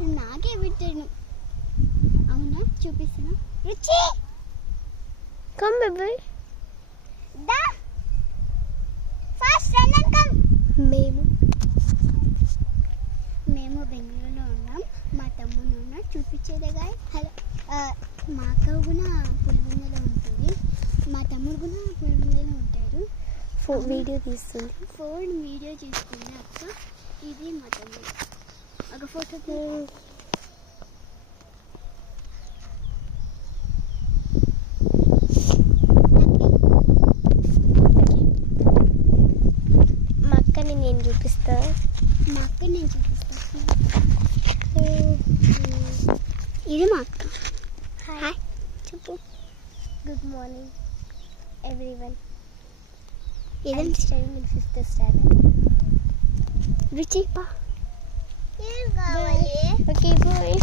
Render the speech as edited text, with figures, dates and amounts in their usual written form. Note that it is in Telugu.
వీడు నాకే పెట్టాను. అవునా, చూపిస్తున్నా. రుచి కమ్ బేబీ, దా ఫాస్ట్ రన్ అండ్ కమ్. మేము బెంగళూరులో ఉన్నాం. మా తమ్ముడు ఉన్నాడు, చూపించేదే గాయ. హలో, మా అక్క కూడా పులివెందులో ఉంటుంది, మా తమ్ముడు కూడా పులివెందులో ఉంటారు. వీడియో తీస్తుంది. ఫోన్ వీడియో తీసుకుంది అక్క. ఇది మా తమ్ముడు. ఒక ఫోటో మా అక్కని నేను చూపిస్తా. మా అక్క నేను చూపిస్తాను. ఇది మా అక్క. హాయ్ చెప్పు. Good morning everyone. ఏదంటే studying in 5th standard. Ruchi పా. Okay bye.